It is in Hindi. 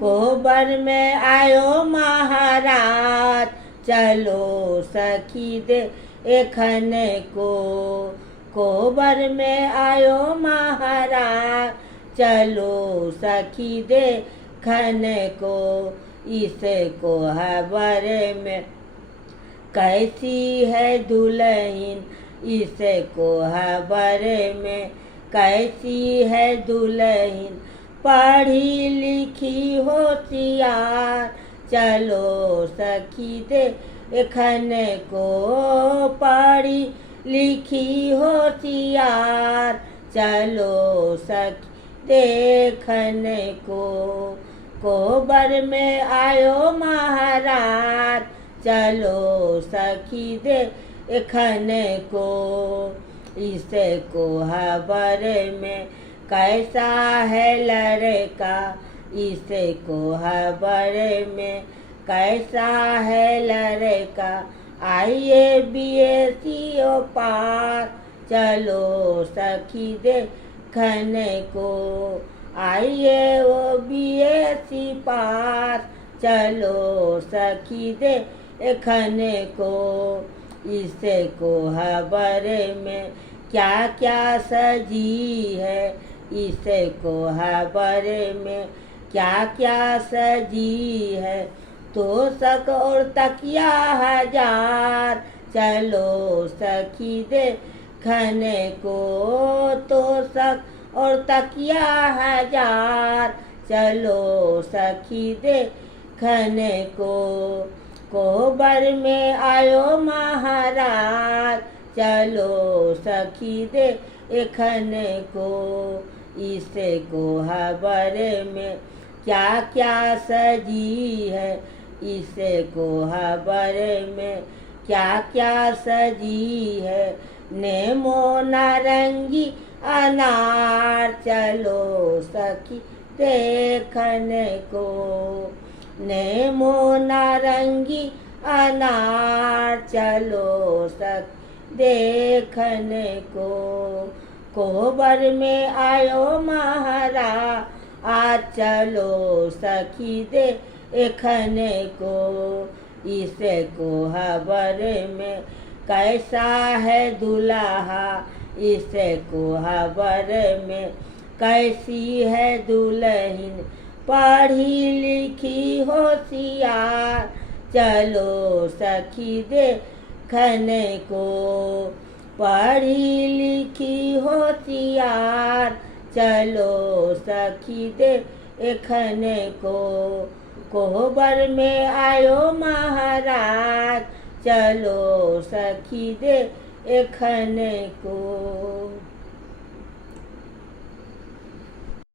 कोहबर में आयो महाराज, चलो सखी दे एखन को। कोहबर में आयो महाराज, चलो सखी दे खन को। इसे कोहबर में कैसी है दुल्हन, इसे कोहबर में कैसी है दुल्हन, पढ़ी लिखी होशियार, चलो सखी दे एखन को। पढ़ी लिखी होशियार, चलो सखी देखन को। कोहबर में आयो महाराज, चलो सखी दे एखन को। इसे कोहबर में कैसा है लड़का, इसे कोहबर में कैसा है लड़का, आइए बीएससी पार, चलो सखी देखन को। आइए वो बीएससी पार, चलो सखी देखन को। इसे कोहबर में क्या क्या सजी है, इसे कोहबर में क्या क्या सजी है, तोशक और तकिया हजार, चलो सखी देखन को। तोशक और तकिया हजार, चलो सखी देखन को। कोहबर में आयो महाराज, चलो सखी देखन को। इसे कोहबर में क्या क्या सजी है, इसे कोहबर में क्या क्या सजी है, नेमो नारंगी अनार, चलो सखी देखन को। नेमो नारंगी अनार, चलो सखी देखन को। कोहबर में आयो महाराज, आज चलो सखी देखन को। इसे कोहबर में कैसा है दुल्हा, इसे कोहबर में कैसी है दुल्हन, पढ़ी लिखी होशियार, चलो सखी देखन को। पढ़ी लिखी होशियार, चलो सखी देखन को। कोहबर में आयो महाराज, चलो सखी देखन को।